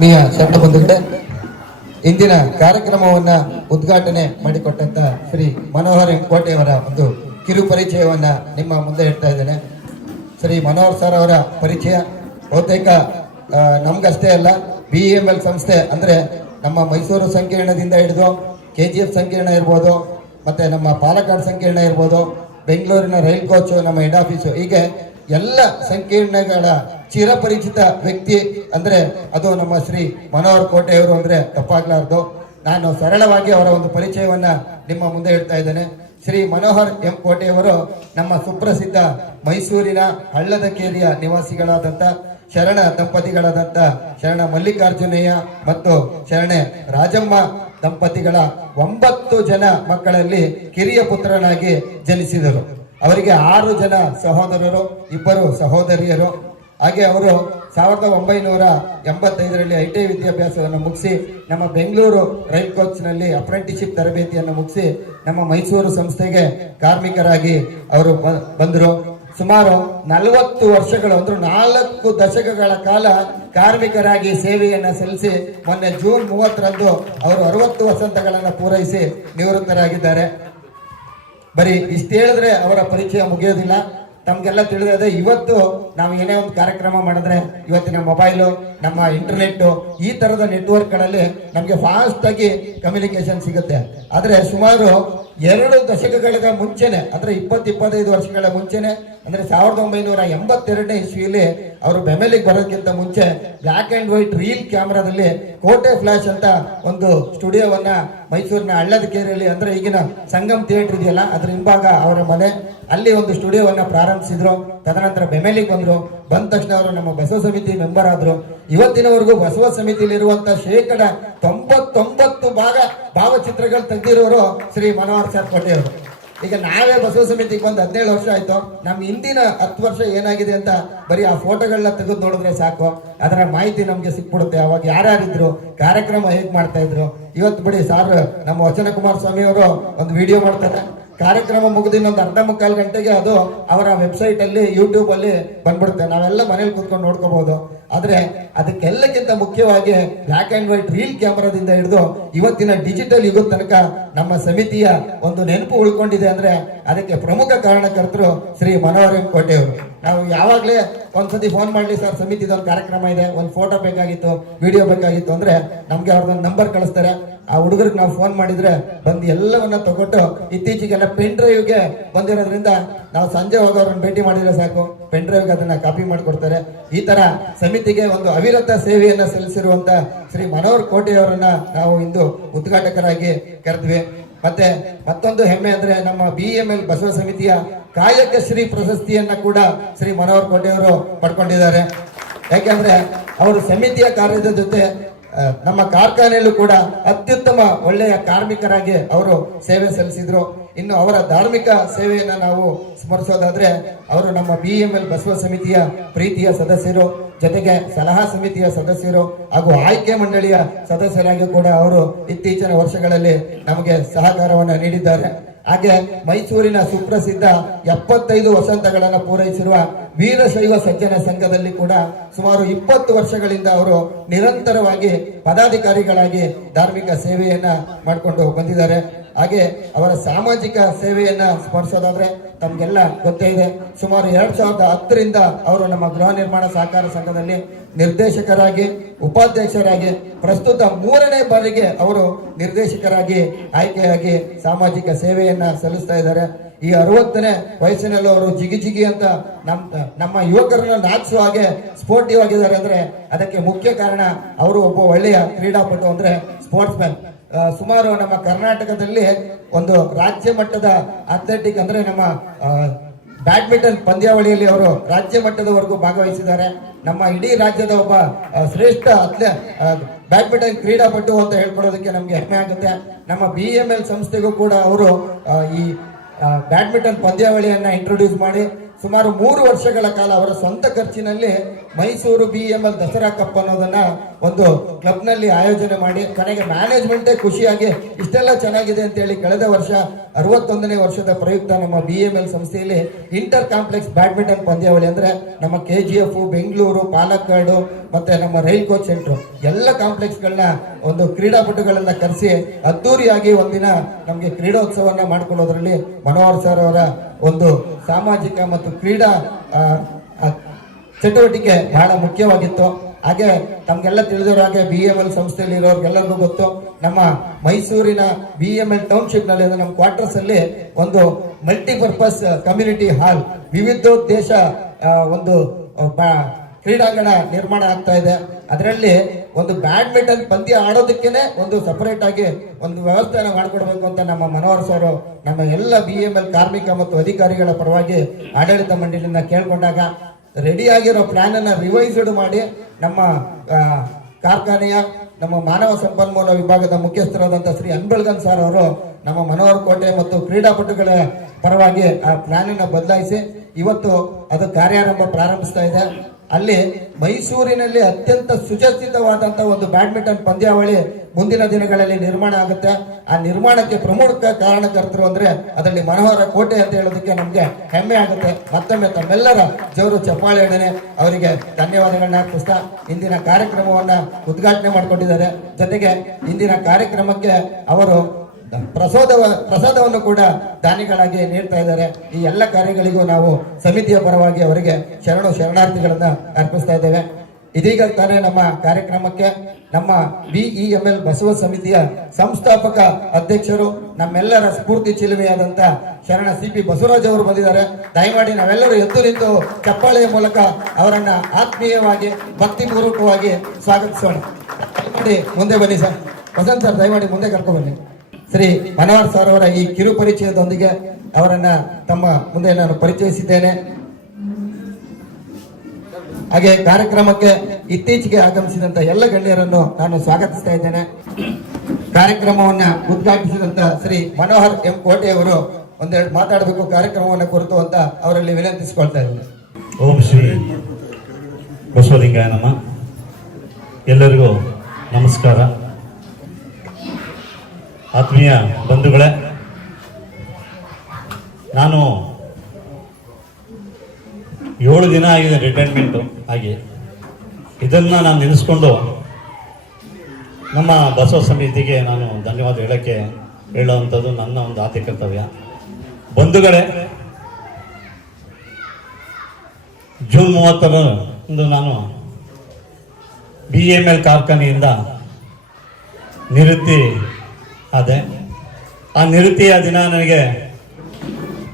ಆತ್ಮೀಯ ಶರಣ ಬಂಧುಗಳೇ, ಇಂದಿನ ಕಾರ್ಯಕ್ರಮವನ್ನ ಉದ್ಘಾಟನೆ ಮಾಡಿಕೊಟ್ಟಂತ ಶ್ರೀ ಮನೋಹರ್ ಕೋಟೆಯವರ ಒಂದು ಕಿರು ಪರಿಚಯವನ್ನ ನಿಮ್ಮ ಮುಂದೆ ಇಡ್ತಾ ಇದ್ದೇನೆ. ಶ್ರೀ ಮನೋಹರ್ ಸರ್ ಅವರ ಪರಿಚಯ ಬಹುತೇಕ ನಮ್ಗಷ್ಟೇ ಅಲ್ಲ, BEML ಸಂಸ್ಥೆ ಅಂದ್ರೆ ನಮ್ಮ ಮೈಸೂರು ಸಂಕೀರ್ಣದಿಂದ ಹಿಡಿದು KGF ಸಂಕೀರ್ಣ ಇರ್ಬೋದು, ಮತ್ತೆ ನಮ್ಮ ಪಾಲಕ್ಕಾಡ್ ಸಂಕೀರ್ಣ ಇರ್ಬೋದು, ಬೆಂಗಳೂರಿನ ರೈಲ್ ಕೋಚ್ ನಮ್ಮ ಹೆಡ್ ಆಫೀಸು, ಹೀಗೆ ಎಲ್ಲ ಸಂಕೀರ್ಣಗಳ ಚಿರಪರಿಚಿತ ವ್ಯಕ್ತಿ ಅಂದ್ರೆ ಅದು ನಮ್ಮ ಶ್ರೀ ಮನೋಹರ್ ಕೋಟೆಯವರು ಅಂದ್ರೆ ತಪ್ಪಾಗ್ಲಾರ್ದು. ನಾನು ಸರಳವಾಗಿ ಅವರ ಒಂದು ಪರಿಚಯವನ್ನ ನಿಮ್ಮ ಮುಂದೆ ಇಡ್ತಾ ಇದ್ದೇನೆ. ಶ್ರೀ ಮನೋಹರ್ ಕೋಟೆಯವರು ನಮ್ಮ ಸುಪ್ರಸಿದ್ಧ ಮೈಸೂರಿನ ಹಳ್ಳದ ಕೇರಿಯ ನಿವಾಸಿಗಳಾದಂಥ ಶರಣ ದಂಪತಿಗಳಾದಂಥ ಶರಣ ಮಲ್ಲಿಕಾರ್ಜುನಯ್ಯ ಮತ್ತು ಶರಣೆ ರಾಜಮ್ಮ ದಂಪತಿಗಳ 9 ಜನ ಮಕ್ಕಳಲ್ಲಿ ಕಿರಿಯ ಪುತ್ರನಾಗಿ ಜನಿಸಿದರು. ಅವರಿಗೆ 6 ಜನ ಸಹೋದರರು, 2 ಸಹೋದರಿಯರು. ಹಾಗೆ ಅವರು 1985ರಲ್ಲಿ ITI ವಿದ್ಯಾಭ್ಯಾಸವನ್ನು ಮುಗಿಸಿ ನಮ್ಮ ಬೆಂಗಳೂರು ರೈಲ್ ಕೋಚ್ನಲ್ಲಿ ಅಪ್ರೆಂಟಿಸ್ಶಿಪ್ ತರಬೇತಿಯನ್ನು ಮುಗಿಸಿ ನಮ್ಮ ಮೈಸೂರು ಸಂಸ್ಥೆಗೆ ಕಾರ್ಮಿಕರಾಗಿ ಅವರು ಬಂದರು. ಸುಮಾರು 40 ವರ್ಷಗಳು ಅಂದ್ರೆ 4 ದಶಕಗಳ ಕಾಲ ಕಾರ್ಮಿಕರಾಗಿ ಸೇವೆಯನ್ನು ಸಲ್ಲಿಸಿ ಮೊನ್ನೆ ಜೂನ್ 30ರಂದು ಅವರು 60 ವಸಂತಗಳನ್ನು ಪೂರೈಸಿ ನಿವೃತ್ತರಾಗಿದ್ದಾರೆ. ಬರೀ ಇಷ್ಟು ಹೇಳಿದ್ರೆ ಅವರ ಪರಿಚಯ ಮುಗಿಯೋದಿಲ್ಲ. ತಮ್ಗೆಲ್ಲ ತಿಳಿದ್ರೆ ಇವತ್ತು ನಾವು ಏನೇ ಒಂದು ಕಾರ್ಯಕ್ರಮ ಮಾಡಿದ್ರೆ ಇವತ್ತಿನ ಮೊಬೈಲು, ನಮ್ಮ ಇಂಟರ್ನೆಟ್, ಈ ತರದ ನೆಟ್ವರ್ಕ್ಗಳಲ್ಲಿ ನಮಗೆ ಫಾಸ್ಟ್ ಆಗಿ ಕಮ್ಯುನಿಕೇಶನ್ ಸಿಗುತ್ತೆ. ಆದ್ರೆ ಸುಮಾರು 2 ದಶಕಗಳ ಮುಂಚೆನೆ ಅಂದ್ರೆ 20-25 ವರ್ಷಗಳ ಮುಂಚೆನೆ ಅಂದ್ರೆ 1982ನೇ ಇಸ್ವಿಯಲ್ಲಿ ಅವರು ಬೆಮೆಲಿಗೆ ಬರೋದಕ್ಕಿಂತ ಮುಂಚೆ ಬ್ಲಾಕ್ ಅಂಡ್ ವೈಟ್ ರೀಲ್ ಕ್ಯಾಮ್ರಾದಲ್ಲಿ ಕೋಟೆ ಫ್ಲಾಶ್ ಅಂತ ಒಂದು ಸ್ಟುಡಿಯೋವನ್ನ ಮೈಸೂರಿನ ಹಳ್ಳದ ಕೇರಿಯಲ್ಲಿ ಅಂದ್ರೆ ಈಗಿನ ಸಂಗಮ್ ಥಿಯೇಟರ್ ಇದೆಯಲ್ಲ ಅದ್ರ ಹಿಂಭಾಗ ಅವರ ಮನೆ, ಅಲ್ಲಿ ಒಂದು ಸ್ಟುಡಿಯೋವನ್ನ ಪ್ರಾರಂಭಿಸಿದ್ರು. ತದನಂತರ ಬೆಮೆಲಿಗೆ ಬಂದ್ರು. ಬಂದ ತಕ್ಷಣ ಅವರು ನಮ್ಮ ಬಸವ ಸಮಿತಿ ಮೆಂಬರ್ ಆದ್ರು. ಇವತ್ತಿನವರೆಗೂ ಬಸವ ಸಮಿತಿಯಲ್ಲಿರುವಂತಹ 99% ಭಾವಚಿತ್ರಗಳು ತೆಗೆದಿರೋರು ಶ್ರೀ ಮನೋಹರ್ ಸರ್ ಕೋಟೆಯವರು. ಈಗ ನಾವೇ ಬಸವ ಸಮಿತಿಗೆ ಬಂದು 17 ವರ್ಷ ಆಯ್ತು. ನಮ್ಮ ಹಿಂದಿನ 10 ವರ್ಷ ಏನಾಗಿದೆ ಅಂತ ಬರೀ ಆ ಫೋಟೋಗಳನ್ನ ತೆಗೆದು ನೋಡಿದ್ರೆ ಸಾಕು, ಅದರ ಮಾಹಿತಿ ನಮ್ಗೆ ಸಿಕ್ಬಿಡುತ್ತೆ. ಅವಾಗ ಯಾರ್ಯಾರಿದ್ರು, ಕಾರ್ಯಕ್ರಮ ಹೇಗ್ ಮಾಡ್ತಾ ಇದ್ರು. ಇವತ್ತು ಬಿಡಿ ಸಾರ್ ನಮ್ಮ ವಚನ ಕುಮಾರ್ ಸ್ವಾಮಿ ಅವರು ಒಂದು ವಿಡಿಯೋ ಮಾಡ್ತಾರೆ. ಕಾರ್ಯಕ್ರಮ ಮುಗಿದಿನ ಒಂದು 1.25 ಗಂಟೆಗೆ ಅದು ಅವರ ವೆಬ್ಸೈಟ್ ಅಲ್ಲಿ ಯೂಟ್ಯೂಬ್ ಅಲ್ಲಿ ಬಂದ್ಬಿಡುತ್ತೆ. ನಾವೆಲ್ಲ ಮನೇಲಿ ಕೂತ್ಕೊಂಡು ನೋಡ್ಕೋಬಹುದು. ಆದ್ರೆ ಅದಕ್ಕೆಲ್ಲಕ್ಕಿಂತ ಮುಖ್ಯವಾಗಿ ಬ್ಲಾಕ್ ಅಂಡ್ ವೈಟ್ ರೀಲ್ ಕ್ಯಾಮರಾದಿಂದ ಹಿಡಿದು ಇವತ್ತಿನ ಡಿಜಿಟಲ್ ಯುಗದ ತನಕ ನಮ್ಮ ಸಮಿತಿಯ ಒಂದು ನೆನಪು ಉಳ್ಕೊಂಡಿದೆ ಅಂದ್ರೆ ಅದಕ್ಕೆ ಪ್ರಮುಖ ಕಾರಣಕರ್ತರು ಶ್ರೀ ಮನೋಹರ್ ಕೋಟೆಯವರು. ನಾವು ಯಾವಾಗ್ಲೇ ಒಂದ್ಸತಿ ಫೋನ್ ಮಾಡ್ಲಿ ಸರ್ ಸಮಿತಿದೊಂದು ಕಾರ್ಯಕ್ರಮ ಇದೆ, ಒಂದು ಫೋಟೋ ಬೇಕಾಗಿತ್ತು, ವಿಡಿಯೋ ಬೇಕಾಗಿತ್ತು ಅಂದ್ರೆ ನಮ್ಗೆ ಅವ್ರದ್ದೊಂದು ನಂಬರ್ ಕಳಿಸ್ತಾರೆ. ಆ ಹುಡುಗರಿಗೆ ನಾವು ಫೋನ್ ಮಾಡಿದ್ರೆ ಬಂದು ಎಲ್ಲವನ್ನ ತಗೊಟ್ಟು, ಇತ್ತೀಚೆಗೆಲ್ಲ ಪೆನ್ ಡ್ರೈವ್ಗೆ ಬಂದಿರೋದ್ರಿಂದ ನಾವು ಸಂಜೆ ಹೋಗೋರನ್ನ ಭೇಟಿ ಮಾಡಿದ್ರೆ ಸಾಕು, ಪೆನ್ ಡ್ರೈವ್ಗೆ ಅದನ್ನ ಕಾಪಿ ಮಾಡಿಕೊಡ್ತಾರೆ. ಈ ತರ ಸಮಿತಿಗೆ ಒಂದು ಅವಿರತ ಸೇವೆಯನ್ನ ಸಲ್ಲಿಸಿರುವಂತ ಶ್ರೀ ಮನೋಹರ್ ಕೋಟೆಯವರನ್ನ ನಾವು ಇಂದು ಉದ್ಘಾಟಕರಾಗಿ ಕರೆದ್ವಿ. ಮತ್ತೆ ಮತ್ತೊಂದು ಹೆಮ್ಮೆ ಅಂದ್ರೆ ನಮ್ಮ BEML ಬಸವ ಸಮಿತಿಯ ಕಾಯಕ ಶ್ರೀ ಪ್ರಶಸ್ತಿಯನ್ನ ಕೂಡ ಶ್ರೀ ಮನೋಹರ್ ಕೋಟೆಯವರು ಪಡ್ಕೊಂಡಿದ್ದಾರೆ. ಯಾಕೆಂದ್ರೆ ಅವರು ಸಮಿತಿಯ ಕಾರ್ಯದ ಜೊತೆ ನಮ್ಮ ಕಾರ್ಖಾನೆಯಲ್ಲೂ ಕೂಡ ಅತ್ಯುತ್ತಮ ಒಳ್ಳೆಯ ಕಾರ್ಮಿಕರಾಗಿ ಅವರು ಸೇವೆ ಸಲ್ಲಿಸಿದ್ರು. ಇನ್ನು ಅವರ ಧಾರ್ಮಿಕ ಸೇವೆಯನ್ನ ನಾವು ಸ್ಮರಿಸೋದಾದ್ರೆ ಅವರು ನಮ್ಮ BEML ಬಸವ ಸಮಿತಿಯ ಪ್ರೀತಿಯ ಸದಸ್ಯರು, ಜೊತೆಗೆ ಸಲಹಾ ಸಮಿತಿಯ ಸದಸ್ಯರು ಹಾಗೂ ಆಯ್ಕೆ ಮಂಡಳಿಯ ಸದಸ್ಯರಾಗಿ ಕೂಡ ಅವರು ಇತ್ತೀಚಿನ ವರ್ಷಗಳಲ್ಲಿ ನಮಗೆ ಸಹಕಾರವನ್ನು ನೀಡಿದ್ದಾರೆ. ಹಾಗೆ ಮೈಸೂರಿನ ಸುಪ್ರಸಿದ್ಧ 75 ವಸಂತಗಳನ್ನು ಪೂರೈಸಿರುವ ವೀರಶೈವ ಸಜ್ಜನ ಸಂಘದಲ್ಲಿ ಕೂಡ ಸುಮಾರು 20 ವರ್ಷಗಳಿಂದ ಅವರು ನಿರಂತರವಾಗಿ ಪದಾಧಿಕಾರಿಗಳಾಗಿ ಧಾರ್ಮಿಕ ಸೇವೆಯನ್ನ ಮಾಡಿಕೊಂಡು ಬಂದಿದ್ದಾರೆ. ಹಾಗೆ ಅವರ ಸಾಮಾಜಿಕ ಸೇವೆಯನ್ನ ಸ್ಮರಿಸೋದಾದ್ರೆ ತಮ್ಗೆಲ್ಲ ಗೊತ್ತೇ ಇದೆ. ಸುಮಾರು 2010ರಿಂದ ಅವರು ನಮ್ಮ ಗೃಹ ನಿರ್ಮಾಣ ಸಹಕಾರ ಸಂಘದಲ್ಲಿ ನಿರ್ದೇಶಕರಾಗಿ, ಉಪಾಧ್ಯಕ್ಷರಾಗಿ, ಪ್ರಸ್ತುತ 3ನೇ ಬಾರಿಗೆ ಅವರು ನಿರ್ದೇಶಕರಾಗಿ ಆಯ್ಕೆಯಾಗಿ ಸಾಮಾಜಿಕ ಸೇವೆಯನ್ನ ಸಲ್ಲಿಸ್ತಾ ಇದ್ದಾರೆ. ಈ 60ನೇ ವಯಸ್ಸಿನಲ್ಲಿ ಅವರು ಜಿಗಿ ಅಂತ ನಮ್ಮ ಯುವಕರನ್ನ ನಾಚಿಸುವ ಹಾಗೆ ಸ್ಪೋರ್ಟಿವ್ ಆಗಿದ್ದಾರೆ. ಅಂದ್ರೆ ಅದಕ್ಕೆ ಮುಖ್ಯ ಕಾರಣ ಅವರು ಒಬ್ಬ ಒಳ್ಳೆಯ ಕ್ರೀಡಾಪಟು ಅಂದ್ರೆ ಸ್ಪೋರ್ಟ್ಸ್ ಮ್ಯಾನ್. ಸುಮಾರು ನಮ್ಮ ಕರ್ನಾಟಕದಲ್ಲಿ ಒಂದು ರಾಜ್ಯ ಮಟ್ಟದ ಅಥ್ಲೆಟಿಕ್ ಅಂದ್ರೆ ನಮ್ಮ ಬ್ಯಾಡ್ಮಿಂಟನ್ ಪಂದ್ಯಾವಳಿಯಲ್ಲಿ ಅವರು ರಾಜ್ಯ ಮಟ್ಟದವರೆಗೂ ಭಾಗವಹಿಸಿದ್ದಾರೆ. ನಮ್ಮ ಇಡೀ ರಾಜ್ಯದ ಒಬ್ಬ ಶ್ರೇಷ್ಠ ಬ್ಯಾಡ್ಮಿಂಟನ್ ಕ್ರೀಡಾಪಟು ಅಂತ ಹೇಳ್ಕೊಳ್ಳೋದಕ್ಕೆ ನಮ್ಗೆ ಹೆಮ್ಮೆ ಆಗುತ್ತೆ. ನಮ್ಮ BEML ಸಂಸ್ಥೆಗೂ ಕೂಡ ಅವರು ಈ ಬ್ಯಾಡ್ಮಿಂಟನ್ ಪಂದ್ಯಾವಳಿಯನ್ನ ಇಂಟ್ರೊಡ್ಯೂಸ್ ಮಾಡಿ ಸುಮಾರು 3 ವರ್ಷಗಳ ಕಾಲ ಅವರ ಸ್ವಂತ ಖರ್ಚಿನಲ್ಲಿ ಮೈಸೂರು BML ದಸರಾ ಕಪ್ ಅನ್ನೋದನ್ನ ಒಂದು ಕ್ಲಬ್ನಲ್ಲಿ ಆಯೋಜನೆ ಮಾಡಿ ಕೊನೆಗೆ ಮ್ಯಾನೇಜ್ಮೆಂಟೇ ಖುಷಿಯಾಗಿ ಇಷ್ಟೆಲ್ಲ ಚೆನ್ನಾಗಿದೆ ಅಂತ ಹೇಳಿ ಕಳೆದ ವರ್ಷ 61ನೇ ವರ್ಷದ ಪ್ರಯುಕ್ತ ನಮ್ಮ BML ಸಂಸ್ಥೆಯಲ್ಲಿ ಇಂಟರ್ ಕಾಂಪ್ಲೆಕ್ಸ್ ಬ್ಯಾಡ್ಮಿಂಟನ್ ಪಂದ್ಯಾವಳಿ ಅಂದ್ರೆ ನಮ್ಮ KGF, ಬೆಂಗಳೂರು, ಪಾಲಕ್ಕಾಡು ಮತ್ತೆ ನಮ್ಮ ರೈಲ್ ಕೋಚ್ ಸೆಂಟ್ರು ಎಲ್ಲ ಕಾಂಪ್ಲೆಕ್ಸ್ಗಳನ್ನ ಒಂದು ಕ್ರೀಡಾಪಟುಗಳನ್ನ ಕರೆಸಿ ಅದ್ದೂರಿಯಾಗಿ ಒಂದಿನ ನಮಗೆ ಕ್ರೀಡೋತ್ಸವನ್ನ ಮಾಡ್ಕೊಳ್ಳೋದ್ರಲ್ಲಿ ಮನೋಹರ್ ಸರ್ ಅವರ ಒಂದು ಸಾಮಾಜಿಕ ಮತ್ತು ಕ್ರೀಡಾ ಚಟುವಟಿಕೆ ಬಹಳ ಮುಖ್ಯವಾಗಿತ್ತು. ಹಾಗೆ ತಮ್ಗೆಲ್ಲ ತಿಳಿದಿರೋ ಹಾಗೆ BML ಸಂಸ್ಥೆಯಲ್ಲಿ ಇರೋರಿಗೆಲ್ಲರಿಗೂ ಗೊತ್ತು, ನಮ್ಮ ಮೈಸೂರಿನ BML ಟೌನ್ಶಿಪ್ ನಲ್ಲಿ ನಮ್ಮ ಕ್ವಾರ್ಟರ್ಸ್ ಅಲ್ಲಿ ಒಂದು ಮಲ್ಟಿಪರ್ಪಸ್ ಕಮ್ಯುನಿಟಿ ಹಾಲ್, ವಿವಿಧೋದ್ದೇಶ ಒಂದು ಕ್ರೀಡಾಂಗಣ ನಿರ್ಮಾಣ ಆಗ್ತಾ ಇದೆ. ಅದರಲ್ಲಿ ಒಂದು ಬ್ಯಾಡ್ಮಿಂಟನ್ ಪಂದ್ಯ ಆಡೋದಕ್ಕೇನೆ ಒಂದು ಸಪರೇಟ್ ಆಗಿ ಒಂದು ವ್ಯವಸ್ಥೆನ ಮಾಡಿಕೊಡ್ಬೇಕು ಅಂತ ನಮ್ಮ ಮನೋಹರ್ ಸರ್ ನಮ್ಮ ಎಲ್ಲ BML ಕಾರ್ಮಿಕ ಮತ್ತು ಅಧಿಕಾರಿಗಳ ಪರವಾಗಿ ಆಡಳಿತ ಮಂಡಳಿಯಿಂದ ಕೇಳ್ಕೊಂಡಾಗ ರೆಡಿ ಆಗಿರೋ ಪ್ಲಾನ್ ಅನ್ನ ರಿವೈಸ್ಡ್ ಮಾಡಿ ನಮ್ಮ ಕಾರ್ಖಾನೆಯ ನಮ್ಮ ಮಾನವ ಸಂಪನ್ಮೂಲ ವಿಭಾಗದ ಮುಖ್ಯಸ್ಥರಾದಂಥ ಶ್ರೀ ಅನ್ಬಳ್ಗನ್ ಸರ್ ಅವರು ನಮ್ಮ ಮನೋಹರ್ ಕೋಟೆ ಮತ್ತು ಕ್ರೀಡಾಪಟುಗಳ ಪರವಾಗಿ ಆ ಪ್ಲಾನ್ ಅನ್ನ ಬದಲಾಯಿಸಿ ಇವತ್ತು ಅದು ಕಾರ್ಯಾರಂಭ ಪ್ರಾರಂಭಿಸ್ತಾ ಇದೆ. ಅಲ್ಲಿ ಮೈಸೂರಿನಲ್ಲಿ ಅತ್ಯಂತ ಸುಸಜ್ಜಿತವಾದಂತಹ ಒಂದು ಬ್ಯಾಡ್ಮಿಂಟನ್ ಪಂದ್ಯಾವಳಿ ಮುಂದಿನ ದಿನಗಳಲ್ಲಿ ನಿರ್ಮಾಣ ಆಗುತ್ತೆ. ಆ ನಿರ್ಮಾಣಕ್ಕೆ ಪ್ರಮುಖ ಕಾರಣಕರ್ತರು ಅಂದ್ರೆ ಅದರಲ್ಲಿ ಮನೋಹರ ಕೋಟೆ ಅಂತ ಹೇಳೋದಕ್ಕೆ ನಮ್ಗೆ ಹೆಮ್ಮೆ ಆಗುತ್ತೆ. ಮತ್ತೊಮ್ಮೆ ತಮ್ಮೆಲ್ಲರ ಜೋರು ಚಪ್ಪಾಳೆಯೊಡನೆ ಅವರಿಗೆ ಧನ್ಯವಾದಗಳನ್ನ ಅರ್ಪಿಸ್ತಾ ಇಂದಿನ ಕಾರ್ಯಕ್ರಮವನ್ನ ಉದ್ಘಾಟನೆ ಮಾಡಿಕೊಂಡಿದ್ದಾರೆ. ಜೊತೆಗೆ ಇಂದಿನ ಕಾರ್ಯಕ್ರಮಕ್ಕೆ ಅವರು ಪ್ರಸಾದವನ್ನು ಕೂಡ ದಾನಿಗಳಾಗಿ ನೀಡ್ತಾ ಇದ್ದಾರೆ. ಈ ಎಲ್ಲ ಕಾರ್ಯಗಳಿಗೂ ನಾವು ಸಮಿತಿಯ ಪರವಾಗಿ ಅವರಿಗೆ ಶರಣಾರ್ಥಿಗಳನ್ನ ಅರ್ಪಿಸ್ತಾ ಇದ್ದೇವೆ. ಇದೀಗ ತಾನೇ ನಮ್ಮ ಕಾರ್ಯಕ್ರಮಕ್ಕೆ ನಮ್ಮ BEML ಬಸವ ಸಮಿತಿಯ ಸಂಸ್ಥಾಪಕ ಅಧ್ಯಕ್ಷರು ನಮ್ಮೆಲ್ಲರ ಸ್ಫೂರ್ತಿ ಚಿಲುಮೆಯಾದಂತ ಶರಣ CP ಬಸವರಾಜ್ ಅವರು ಬಂದಿದ್ದಾರೆ. ದಯಮಾಡಿ ನಾವೆಲ್ಲರೂ ಎದ್ದು ನಿಂತು ಚಪ್ಪಾಳೆಯ ಮೂಲಕ ಅವರನ್ನ ಆತ್ಮೀಯವಾಗಿ ಭಕ್ತಿಪೂರ್ವಕವಾಗಿ ಸ್ವಾಗತಿಸೋಣ. ದಯಮಾಡಿ ಮುಂದೆ ಬನ್ನಿ ಸರ್. ವಸಂತ್ ಸರ್ ದಯಮಾಡಿ ಮುಂದೆ ಕರ್ಕೊಂಡು ಬನ್ನಿ. ಶ್ರೀ ಮನೋಹರ್ ಸರ್ ಅವರ ಈ ಕಿರು ಪರಿಚಯದೊಂದಿಗೆ ಅವರನ್ನ ತಮ್ಮ ಮುಂದೆ ನಾನು ಪರಿಚಯಿಸಿದ್ದೇನೆ. ಹಾಗೆ ಕಾರ್ಯಕ್ರಮಕ್ಕೆ ಇತ್ತೀಚೆಗೆ ಆಗಮಿಸಿದಂತ ಎಲ್ಲ ಗಣ್ಯರನ್ನು ನಾನು ಸ್ವಾಗತಿಸ್ತಾ ಇದ್ದೇನೆ. ಕಾರ್ಯಕ್ರಮವನ್ನ ಉದ್ಘಾಟಿಸಿದಂತ ಶ್ರೀ ಮನೋಹರ್ M ಕೋಟೆ ಅವರು ಒಂದೆರಡು ಮಾತಾಡಬೇಕು ಕಾರ್ಯಕ್ರಮವನ್ನು ಕುರಿತು ಅಂತ ಅವರಲ್ಲಿ ವಿನಂತಿಸಿಕೊಳ್ತಾ ಇದ್ದೇನೆ. ಓಂ ಶ್ರೀ ಬಸವಲಿಂಗಾಯ ನಮಃ. ಎಲ್ಲರಿಗೂ ನಮಸ್ಕಾರ. ಆತ್ಮೀಯ ಬಂಧುಗಳೇ, ನಾನು 7 ದಿನ ಆಗಿದೆ ರಿಟೈರ್ಮೆಂಟು ಆಗಿ. ಇದನ್ನು ನಾನು ನೆನೆಸ್ಕೊಂಡು ನಮ್ಮ ಬಸವ ಸಮಿತಿಗೆ ನಾನು ಧನ್ಯವಾದ ಹೇಳುವಂಥದ್ದು ನನ್ನ ಒಂದು ಆದ್ಯ ಕರ್ತವ್ಯ. ಬಂಧುಗಳೇ, ಜೂನ್ 30ರಂದು ನಾನು BML ಕಾರ್ಖಾನೆಯಿಂದ ನಿವೃತ್ತಿ ಆದೆ. ಆ ನಿವೃತ್ತಿಯ ದಿನ ನನಗೆ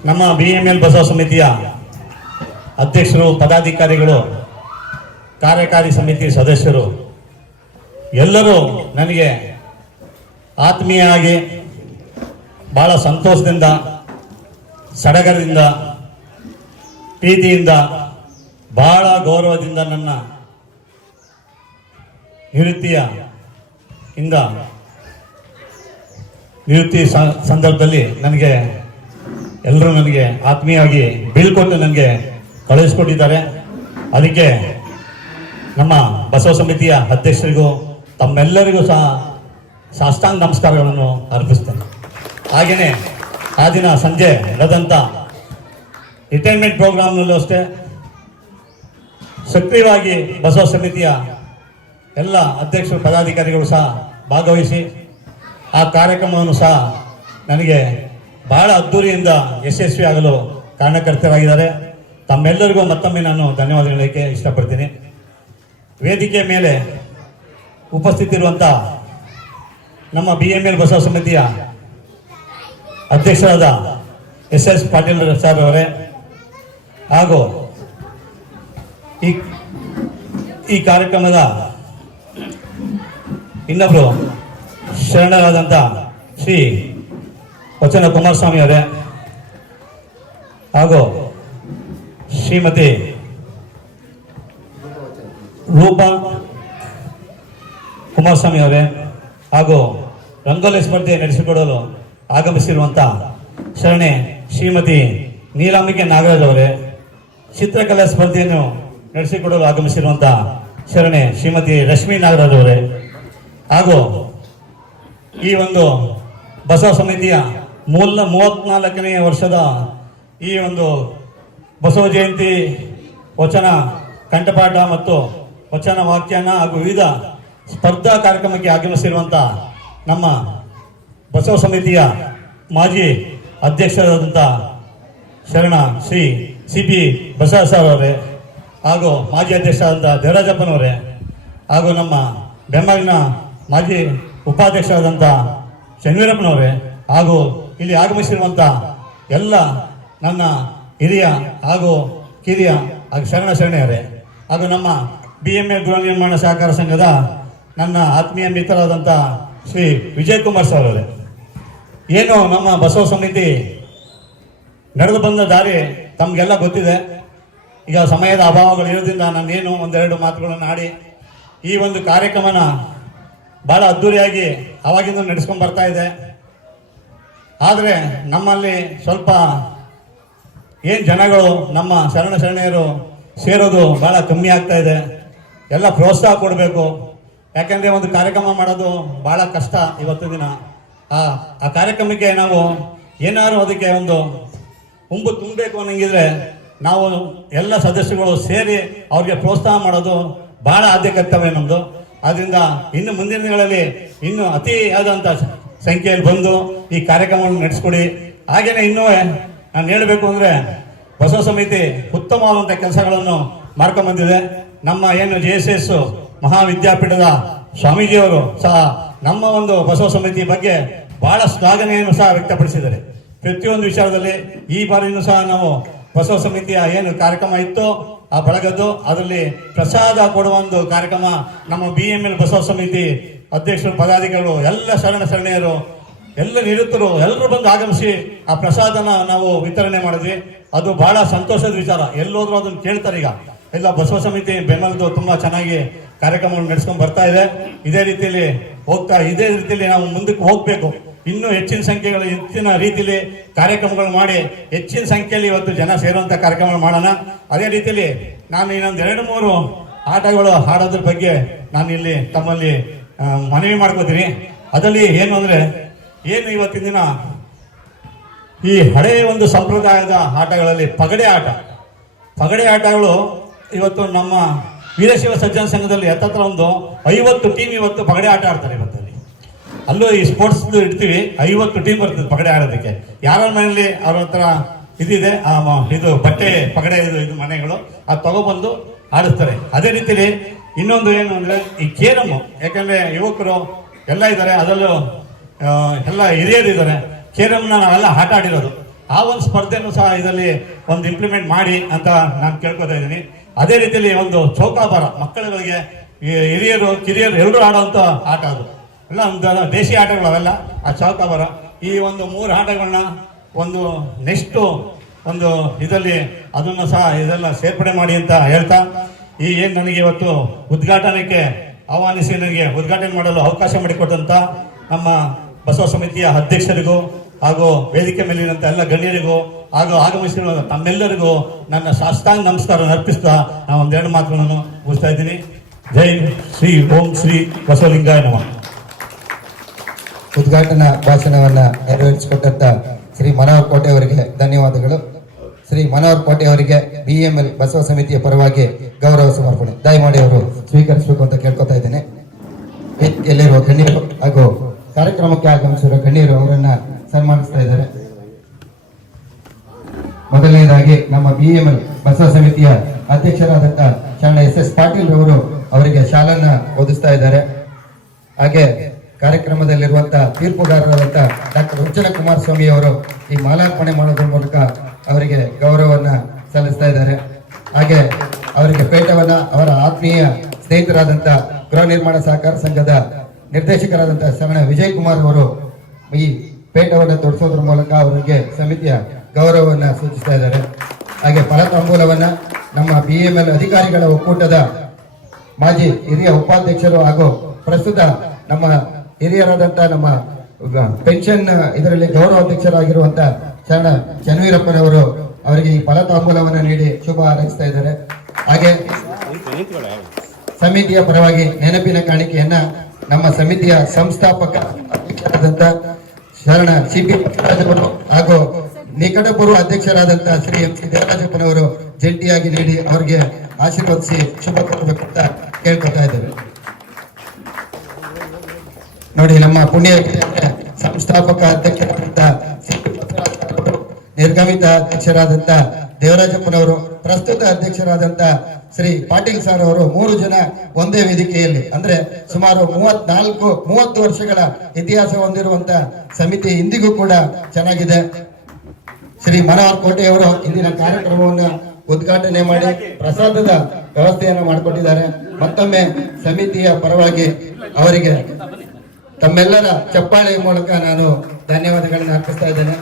ನಮ್ಮ BML ಬಸವ ಸಮಿತಿಯ ಅಧ್ಯಕ್ಷರು, ಪದಾಧಿಕಾರಿಗಳು, ಕಾರ್ಯಕಾರಿ ಸಮಿತಿ ಸದಸ್ಯರು ಎಲ್ಲರೂ ನನಗೆ ಆತ್ಮೀಯವಾಗಿ ಬಹಳ ಸಂತೋಷದಿಂದ, ಸಡಗರದಿಂದ, ಪ್ರೀತಿಯಿಂದ, ಬಹಳ ಗೌರವದಿಂದ ನನ್ನ ನಿವೃತ್ತಿ ಸಂದರ್ಭದಲ್ಲಿ ನನಗೆ ಎಲ್ಲರೂ ನನಗೆ ಆತ್ಮೀಯವಾಗಿ ಬೀಳ್ಕೊಟ್ಟು ನನಗೆ ಕಳುಹಿಸ್ಕೊಟ್ಟಿದ್ದಾರೆ. ಅದಕ್ಕೆ ನಮ್ಮ ಬಸವ ಸಮಿತಿಯ ಅಧ್ಯಕ್ಷರಿಗೂ ತಮ್ಮೆಲ್ಲರಿಗೂ ಸಹ ಸಾಷ್ಟಾಂಗ ನಮಸ್ಕಾರಗಳನ್ನು ಅರ್ಪಿಸ್ತೇನೆ. ಹಾಗೆಯೇ ಆ ದಿನ ಸಂಜೆ ನಡೆದಂಥ ರಿಟೈರ್ಮೆಂಟ್ ಪ್ರೋಗ್ರಾಮ್ನಲ್ಲೂ ಅಷ್ಟೇ ಸಕ್ರಿಯವಾಗಿ ಬಸವ ಸಮಿತಿಯ ಎಲ್ಲ ಅಧ್ಯಕ್ಷರು, ಪದಾಧಿಕಾರಿಗಳು ಸಹ ಭಾಗವಹಿಸಿ ಆ ಕಾರ್ಯಕ್ರಮವನ್ನು ಸಹ ನನಗೆ ಬಹಳ ಅದ್ದೂರಿಯಿಂದ ಯಶಸ್ವಿಯಾಗಲು ಕಾರಣಕರ್ತರಾಗಿದ್ದಾರೆ. ತಮ್ಮೆಲ್ಲರಿಗೂ ಮತ್ತೊಮ್ಮೆ ನಾನು ಧನ್ಯವಾದ ಹೇಳಲಿಕ್ಕೆ ಇಷ್ಟಪಡ್ತೀನಿ. ವೇದಿಕೆ ಮೇಲೆ ಉಪಸ್ಥಿತಿರುವಂಥ ನಮ್ಮ BML ಬಸವ ಸಮಿತಿಯ ಅಧ್ಯಕ್ಷರಾದ SS ಪಾಟೀಲ್ ಸರ್ ಅವರೇ, ಹಾಗೂ ಈ ಕಾರ್ಯಕ್ರಮದ ಇನ್ನೊಬ್ಬರು ಶರಣರಾದಂಥ ಶ್ರೀ ವಚನ ಕುಮಾರಸ್ವಾಮಿ ಅವರೇ, ಹಾಗೂ ಶ್ರೀಮತಿ ರೂಪಾ ಕುಮಾರಸ್ವಾಮಿ ಅವರೇ, ಹಾಗೂ ರಂಗೋಲಿ ಸ್ಪರ್ಧೆ ನಡೆಸಿಕೊಡಲು ಆಗಮಿಸಿರುವಂಥ ಶರಣೆ ಶ್ರೀಮತಿ ನೀಲಾಂಬಿಕೆ ನಾಗರಾಜ್ ಅವರೇ, ಚಿತ್ರಕಲಾ ಸ್ಪರ್ಧೆಯನ್ನು ನಡೆಸಿಕೊಡಲು ಆಗಮಿಸಿರುವಂತಹ ಶರಣೆ ಶ್ರೀಮತಿ ರಶ್ಮಿ ನಾಗರಾಜ್ ಅವರೇ, ಹಾಗೂ ಈ ಒಂದು ಬಸವ ಸಮಿತಿಯ 34ನೇ ವರ್ಷದ ಈ ಒಂದು ಬಸವ ಜಯಂತಿ ವಚನ ಕಂಠಪಾಠ ಮತ್ತು ವಚನ ವ್ಯಾಖ್ಯಾನ ಹಾಗೂ ವಿವಿಧ ಸ್ಪರ್ಧಾ ಕಾರ್ಯಕ್ರಮಕ್ಕೆ ಆಗಮಿಸಿರುವಂಥ ನಮ್ಮ ಬಸವ ಸಮಿತಿಯ ಮಾಜಿ ಅಧ್ಯಕ್ಷರಾದಂಥ ಶರಣ ಶ್ರೀ CP ಬಸವರಾಜ್ ಅವರೇ, ಹಾಗೂ ಮಾಜಿ ಅಧ್ಯಕ್ಷರಾದಂಥ ದೇವರಾಜಪ್ಪನವರೇ, ಹಾಗೂ ನಮ್ಮ ಬೆಂಬಲಿನ ಮಾಜಿ ಉಪಾಧ್ಯಕ್ಷರಾದಂಥ ಶನಿವೀರಪ್ಪನವರೇ, ಹಾಗೂ ಇಲ್ಲಿ ಆಗಮಿಸಿರುವಂಥ ಎಲ್ಲ ನನ್ನ ಹಿರಿಯ ಹಾಗೂ ಕಿರಿಯ ಹಾಗೂ ಶರಣೆಯರೇ, ಹಾಗೂ ನಮ್ಮ BMA ಗೃಹ ನಿರ್ಮಾಣ ಸಹಕಾರ ಸಂಘದ ನನ್ನ ಆತ್ಮೀಯ ಮಿತ್ರರಾದಂಥ ಶ್ರೀ ವಿಜಯ್ ಕುಮಾರ್ ಸರ್ ಅವರೇ, ಏನು ನಮ್ಮ ಬಸವ ಸಮಿತಿ ನಡೆದು ಬಂದ ದಾರಿ ತಮಗೆಲ್ಲ ಗೊತ್ತಿದೆ. ಈಗ ಸಮಯದ ಅಭಾವಗಳು ಇರೋದ್ರಿಂದ ನಾನೇನು ಒಂದೆರಡು ಮಾತುಗಳನ್ನು ಆಡಿ ಈ ಒಂದು ಕಾರ್ಯಕ್ರಮನ ಭಾಳ ಅದ್ಧೂರಿಯಾಗಿ ಅವಾಗಿಂದ ನಡೆಸ್ಕೊಂಡು ಬರ್ತಾ ಇದೆ. ಆದರೆ ನಮ್ಮಲ್ಲಿ ಸ್ವಲ್ಪ ಏನು ಜನಗಳು ನಮ್ಮ ಶರಣೆಯರು ಸೇರೋದು ಭಾಳ ಕಮ್ಮಿ ಆಗ್ತಾ ಇದೆ. ಎಲ್ಲ ಪ್ರೋತ್ಸಾಹ ಕೊಡಬೇಕು. ಯಾಕೆಂದರೆ ಒಂದು ಕಾರ್ಯಕ್ರಮ ಮಾಡೋದು ಭಾಳ ಕಷ್ಟ ಇವತ್ತು ದಿನ. ಆ ಕಾರ್ಯಕ್ರಮಕ್ಕೆ ನಾವು ಏನಾದ್ರು ಅದಕ್ಕೆ ಒಂದು ಹುಂಬು ತುಂಬಬೇಕು ಅನ್ನಂಗಿದ್ರೆ ನಾವು ಎಲ್ಲ ಸದಸ್ಯರುಗಳು ಸೇರಿ ಅವ್ರಿಗೆ ಪ್ರೋತ್ಸಾಹ ಮಾಡೋದು ಭಾಳ ಆದ್ಯ ಕರ್ತವ್ಯ ನಮ್ಮದು. ಆದ್ದರಿಂದ ಇನ್ನು ಮುಂದಿನ ದಿನಗಳಲ್ಲಿ ಇನ್ನೂ ಅತಿಯಾದಂಥ ಸಂಖ್ಯೆಯಲ್ಲಿ ಬಂದು ಈ ಕಾರ್ಯಕ್ರಮವನ್ನು ನಡೆಸ್ಕೊಡಿ. ಹಾಗೆಯೇ ಇನ್ನೂ ನಾನು ಹೇಳಬೇಕು ಅಂದರೆ ಬಸವ ಸಮಿತಿ ಉತ್ತಮವಾದಂಥ ಕೆಲಸಗಳನ್ನು ಮಾಡ್ಕೊಂಡ್ಬಂದಿದೆ. ನಮ್ಮ ಏನು JSS ಮಹಾವಿದ್ಯಾಪೀಠದ ಸ್ವಾಮೀಜಿಯವರು ಸಹ ನಮ್ಮ ಒಂದು ಬಸವ ಸಮಿತಿ ಬಗ್ಗೆ ಬಹಳ ಶ್ಲಾಘನೆಯನ್ನು ಸಹ ವ್ಯಕ್ತಪಡಿಸಿದ್ದಾರೆ. ಪ್ರತಿಯೊಂದು ವಿಚಾರದಲ್ಲಿ ಈ ಬಾರಿಯೂ ಸಹ ನಾವು ಬಸವ ಸಮಿತಿಯ ಏನು ಕಾರ್ಯಕ್ರಮ ಇತ್ತು ಆ ಬಳಗದ್ದು ಅದರಲ್ಲಿ ಪ್ರಸಾದ ಕೊಡುವ ಒಂದು ಕಾರ್ಯಕ್ರಮ ನಮ್ಮ BML ಬಸವ ಸಮಿತಿ ಅಧ್ಯಕ್ಷರು ಪದಾಧಿಕಾರಿಗಳು ಎಲ್ಲ ಶರಣೆಯರು ಎಲ್ಲ ನಿರುತ್ತರು ಎಲ್ಲರೂ ಬಂದು ಆಗಮಿಸಿ ಆ ಪ್ರಸಾದನ ನಾವು ವಿತರಣೆ ಮಾಡಿದ್ವಿ. ಅದು ಬಹಳ ಸಂತೋಷದ ವಿಚಾರ. ಎಲ್ಲೋದ್ರೂ ಅದನ್ನು ಕೇಳ್ತಾರೆ. ಈಗ ಎಲ್ಲ ಬಸವ ಸಮಿತಿ ಬೆಂಬಲದ್ದು ತುಂಬಾ ಚೆನ್ನಾಗಿ ಕಾರ್ಯಕ್ರಮವನ್ನು ನಡೆಸ್ಕೊಂಡು ಬರ್ತಾ ಇದೆ. ಇದೇ ರೀತಿಯಲ್ಲಿ ನಾವು ಮುಂದಕ್ಕೆ ಹೋಗ್ಬೇಕು. ಇನ್ನೂ ಹೆಚ್ಚಿನ ಸಂಖ್ಯೆಗಳು ಹೆಚ್ಚಿನ ರೀತಿಯಲ್ಲಿ ಕಾರ್ಯಕ್ರಮಗಳು ಮಾಡಿ ಹೆಚ್ಚಿನ ಸಂಖ್ಯೆಯಲ್ಲಿ ಇವತ್ತು ಜನ ಸೇರುವಂಥ ಕಾರ್ಯಕ್ರಮ ಮಾಡೋಣ. ಅದೇ ರೀತಿಯಲ್ಲಿ ನಾನು ಇನ್ನೊಂದು 2-3 ಆಟಗಳು ಆಡೋದ್ರ ಬಗ್ಗೆ ನಾನು ಇಲ್ಲಿ ತಮ್ಮಲ್ಲಿ ಮನವಿ ಮಾಡ್ಕೋತೀನಿ. ಅದರಲ್ಲಿ ಏನು ಅಂದರೆ ಏನು ಇವತ್ತಿನ ದಿನ ಈ ಹಳೆಯ ಒಂದು ಸಂಪ್ರದಾಯದ ಆಟಗಳಲ್ಲಿ ಪಗಡೆ ಆಟಗಳು ಇವತ್ತು ನಮ್ಮ ವೀರಶೈವ ಸಜ್ಜನ ಸಂಘದಲ್ಲಿ ಹತ್ತತ್ರ ಒಂದು 50 ಟೀಮ್ ಇವತ್ತು ಪಗಡೆ ಆಟ ಆಡ್ತಾರೆ. ಇವತ್ತಲ್ಲಿ ಅಲ್ಲೂ ಈ ಸ್ಪೋರ್ಟ್ಸ್ ಇಡ್ತೀವಿ, 50 ಟೀಮ್ ಬರ್ತದೆ ಪಗಡೆ ಆಡೋದಕ್ಕೆ. ಯಾರ ಮನೆಯಲ್ಲಿ ಅವ್ರ ಹತ್ರ ಇದಿದೆ ಇದು ಬಟ್ಟೆ ಪಗಡೆ ಇದು ಮನೆಗಳು ಅದು ತಗೊಬಂದು ಆಡಿಸ್ತಾರೆ. ಅದೇ ರೀತಿಯಲ್ಲಿ ಇನ್ನೊಂದು ಏನು ಅಂದರೆ ಈ ಕೇರಮ್ಮು, ಯಾಕಂದರೆ ಯುವಕರು ಎಲ್ಲ ಇದ್ದಾರೆ, ಅದರಲ್ಲೂ ಎಲ್ಲ ಹಿರಿಯರು ಇದ್ದಾರೆ. ಕೇರಮ್ನ ನಾವೆಲ್ಲ ಆಟ ಆಡಿರೋದು. ಆ ಒಂದು ಸ್ಪರ್ಧೆನೂ ಸಹ ಇದರಲ್ಲಿ ಒಂದು ಇಂಪ್ಲಿಮೆಂಟ್ ಮಾಡಿ ಅಂತ ನಾನು ಕೇಳ್ಕೊತಾ ಇದ್ದೀನಿ. ಅದೇ ರೀತಿಯಲ್ಲಿ ಒಂದು ಚೌಕಾಬಾರ ಮಕ್ಕಳುಗಳಿಗೆ ಹಿರಿಯರು ಕಿರಿಯರು ಎಲ್ಲರೂ ಆಡುವಂಥ ಆಟ ಅದು ಎಲ್ಲ ಒಂದು ದೇಶಿ ಆಟಗಳು ಅವೆಲ್ಲ. ಆ ಚೌಕಾಬಾರ ಈ ಒಂದು 3 ಆಟಗಳನ್ನ ಒಂದು ನೆಕ್ಸ್ಟು ಒಂದು ಇದರಲ್ಲಿ ಅದನ್ನು ಸಹ ಇದೆಲ್ಲ ಸೇರ್ಪಡೆ ಮಾಡಿ ಅಂತ ಹೇಳ್ತಾ ಈ ಏನು ನನಗೆ ಇವತ್ತು ಉದ್ಘಾಟನೆಗೆ ಆಹ್ವಾನಿಸಿ ನನಗೆ ಉದ್ಘಾಟನೆ ಮಾಡಲು ಅವಕಾಶ ಮಾಡಿಕೊಟ್ಟಂತ ನಮ್ಮ ಬಸವ ಸಮಿತಿಯ ಅಧ್ಯಕ್ಷರಿಗೂ ಹಾಗೂ ವೇದಿಕೆ ಮೇಲಿನಂತ ಎಲ್ಲ ಗಣ್ಯರಿಗೂ ಹಾಗೂ ಆಗಮಿಸಿರುವ ತಮ್ಮೆಲ್ಲರಿಗೂ ನನ್ನ ಸಾಷ್ಟಾಂಗ ನಮಸ್ಕಾರ ಅರ್ಪಿಸ್ತಾ ನಾನು ಒಂದೆರಡು ಮಾತುಗಳನ್ನು ಮುಗಿಸ್ತಾ ಇದ್ದೀನಿ. ಜೈ ಶ್ರೀ ಓಂ ಶ್ರೀ ಬಸವಲಿಂಗಾಯ ನಮಃ. ಉದ್ಘಾಟನಾ ಭಾಷಣವನ್ನ ನೆರವೇರಿಸಿಕೊಟ್ಟಂತ ಶ್ರೀ ಮನೋಹರ್ ಕೋಟೆ ಅವರಿಗೆ ಧನ್ಯವಾದಗಳು. ಶ್ರೀ ಮನೋಹರ್ ಕೋಟೆ ಅವರಿಗೆ BML ಬಸವ ಸಮಿತಿಯ ಪರವಾಗಿ ಗೌರವ ಸಮರ್ಪಣೆ ದಯಮಾಡಿ ಅವರು ಸ್ವೀಕರಿಸಬೇಕು ಅಂತ ಕೇಳ್ಕೊತಾ ಇದ್ದೇನೆ. ಎಲ್ಲಿರುವ ಗಣ್ಯರು ಹಾಗೂ ಕಾರ್ಯಕ್ರಮಕ್ಕೆ ಆಗಮಿಸಿರುವ ಗಣ್ಯರು ಅವರನ್ನ ಸನ್ಮಾನಿಸ್ತಾ ಇದ್ದಾರೆ. ಮೊದಲನೇದಾಗಿ ನಮ್ಮ BML ಬಸವ ಸಮಿತಿಯ ಅಧ್ಯಕ್ಷರಾದಂತ ಶರಣ SS ಪಾಟೀಲ್ ರವರು ಅವರಿಗೆ ಶಾಲನ್ನ ಓದಿಸ್ತಾ ಇದ್ದಾರೆ. ಹಾಗೆ ಕಾರ್ಯಕ್ರಮದಲ್ಲಿರುವಂತಹ ತೀರ್ಪುಗಾರರಾದಂತ ಡಾಕ್ಟರ್ ಉಜ್ಜಲ ಕುಮಾರಸ್ವಾಮಿ ಅವರು ಈ ಮಾಲಾರ್ಪಣೆ ಮಾಡೋದ್ರ ಮೂಲಕ ಅವರಿಗೆ ಗೌರವವನ್ನ ಸಲ್ಲಿಸ್ತಾ ಇದ್ದಾರೆ. ಹಾಗೆ ಅವರಿಗೆ ಪೇಟವನ್ನ ಅವರ ಆತ್ಮೀಯ ಸ್ನೇಹಿತರಾದಂತ ಗೃಹ ನಿರ್ಮಾಣ ಸಹಕಾರ ಸಂಘದ ನಿರ್ದೇಶಕರಾದಂತ ಶರಣ ವಿಜಯ್ ಕುಮಾರ್ ಅವರು ಈ ಪೇಟವನ್ನು ತೊಡಿಸೋದ್ರ ಮೂಲಕ ಅವರಿಗೆ ಸಮಿತಿಯ ಗೌರವವನ್ನ ಸೂಚಿಸ್ತಾ ಇದ್ದಾರೆ. ಹಾಗೆ ಫಲತಾಂಬೂಲವನ್ನ ನಮ್ಮ BML ಅಧಿಕಾರಿಗಳ ಒಕ್ಕೂಟದ ಮಾಜಿ ಹಿರಿಯ ಉಪಾಧ್ಯಕ್ಷರು ಹಾಗೂ ಪ್ರಸ್ತುತ ನಮ್ಮ ಹಿರಿಯರಾದಂತ ನಮ್ಮ ಪೆನ್ಷನ್ ಇದರಲ್ಲಿ ಗೌರವ ಅಧ್ಯಕ್ಷರಾಗಿರುವಂತ ಶರಣ ಚನ್ನವೀರಪ್ಪನವರು ಅವರಿಗೆ ಈ ಫಲತಾಂಬೂಲವನ್ನು ನೀಡಿ ಶುಭ ಹಾರೈಸ್ತಾ ಇದ್ದಾರೆ. ಹಾಗೆ ಸಮಿತಿಯ ಪರವಾಗಿ ನೆನಪಿನ ಕಾಣಿಕೆಯನ್ನ ನಮ್ಮ ಸಮಿತಿಯ ಸಂಸ್ಥಾಪಕ ಅಧ್ಯಕ್ಷರಾದಂತ ಶರಣ ಸಿಪಿ ಹಾಗೂ ನಿಕಟಪೂರ್ವ ಅಧ್ಯಕ್ಷರಾದಂತಹ ಶ್ರೀ ಎಂ ಸಿ ದೇವರಾಜಪ್ಪನವರು ಜಂಟಿಯಾಗಿ ನೀಡಿ ಅವರಿಗೆ ಆಶೀರ್ವದಿಸಿ ಶುಭ ಕೊಡಬೇಕು ಅಂತ ಕೇಳ್ಕೊತಾ ಇದ್ದೇವೆ. ನೋಡಿ, ನಮ್ಮ ಪುಣ್ಯ ಸಂಸ್ಥಾಪಕ ಅಧ್ಯಕ್ಷರಾದಂತ ನಿರ್ಗಮಿತ ಅಧ್ಯಕ್ಷರಾದಂತ ದೇವರಾಜಪ್ಪನವರು, ಪ್ರಸ್ತುತ ಅಧ್ಯಕ್ಷರಾದಂತ ಶ್ರೀ ಪಾಟೀಲ್ ಸರ್ ಅವರು 3 ಜನ ಒಂದೇ ವೇದಿಕೆಯಲ್ಲಿ, ಅಂದ್ರೆ ಸುಮಾರು 30 ವರ್ಷಗಳ ಇತಿಹಾಸ ಹೊಂದಿರುವಂತ ಸಮಿತಿ ಇಂದಿಗೂ ಕೂಡ ಚೆನ್ನಾಗಿದೆ. ಶ್ರೀ ಮನೋಹರ್ ಕೋಟೆಯವರು ಇಂದಿನ ಕಾರ್ಯಕ್ರಮವನ್ನು ಉದ್ಘಾಟನೆ ಮಾಡಿ ಪ್ರಸಾದದ ವ್ಯವಸ್ಥೆಯನ್ನು ಮಾಡಿಕೊಟ್ಟಿದ್ದಾರೆ. ಮತ್ತೊಮ್ಮೆ ಸಮಿತಿಯ ಪರವಾಗಿ ಅವರಿಗೆ ತಮ್ಮೆಲ್ಲರ ಚಪ್ಪಾಳೆ ಮೂಲಕ ನಾನು ಧನ್ಯವಾದಗಳನ್ನು ಅರ್ಪಿಸ್ತಾ ಇದ್ದೇನೆ.